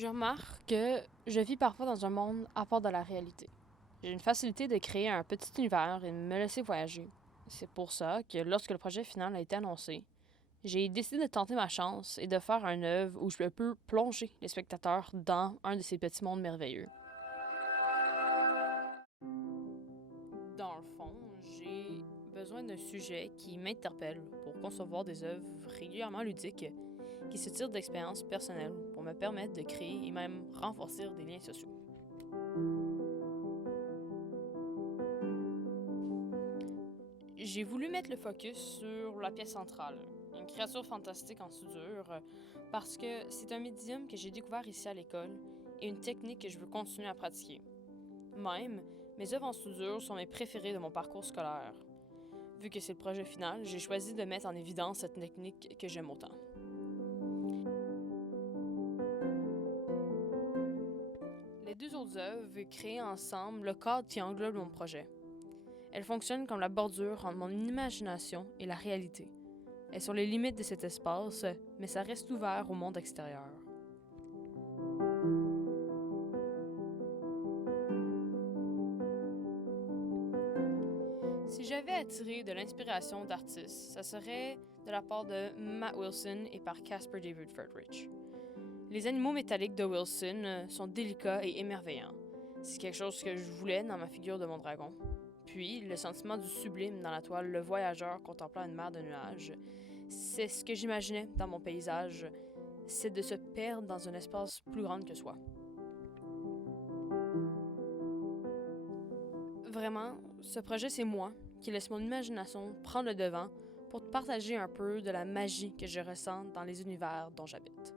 Je remarque que je vis parfois dans un monde à part de la réalité. J'ai une facilité de créer un petit univers et de me laisser voyager. C'est pour ça que lorsque le projet final a été annoncé, j'ai décidé de tenter ma chance et de faire une œuvre où je peux plonger les spectateurs dans un de ces petits mondes merveilleux. Dans le fond, j'ai besoin d'un sujet qui m'interpelle pour concevoir des œuvres régulièrement ludiques qui se tirent d'expériences personnelles pour me permettre de créer et même renforcer des liens sociaux. J'ai voulu mettre le focus sur la pièce centrale, une créature fantastique en soudure, parce que c'est un médium que j'ai découvert ici à l'école et une technique que je veux continuer à pratiquer. Même, mes œuvres en soudure sont mes préférées de mon parcours scolaire. Vu que c'est le projet final, j'ai choisi de mettre en évidence cette technique que j'aime autant. Les deux autres œuvres créent ensemble le cadre qui englobe mon projet. Elles fonctionnent comme la bordure entre mon imagination et la réalité. Elles sont les limites de cet espace, mais ça reste ouvert au monde extérieur. Si j'avais à tirer de l'inspiration d'artistes, ça serait de la part de Matt Wilson et par Caspar David Friedrich. Les animaux métalliques de Wilson sont délicats et émerveillants. C'est quelque chose que je voulais dans ma figure de mon dragon. Puis, le sentiment du sublime dans la toile, le voyageur contemplant une mer de nuages, c'est ce que j'imaginais dans mon paysage, c'est de se perdre dans un espace plus grand que soi. Vraiment, ce projet, c'est moi qui laisse mon imagination prendre le devant pour te partager un peu de la magie que je ressens dans les univers dont j'habite.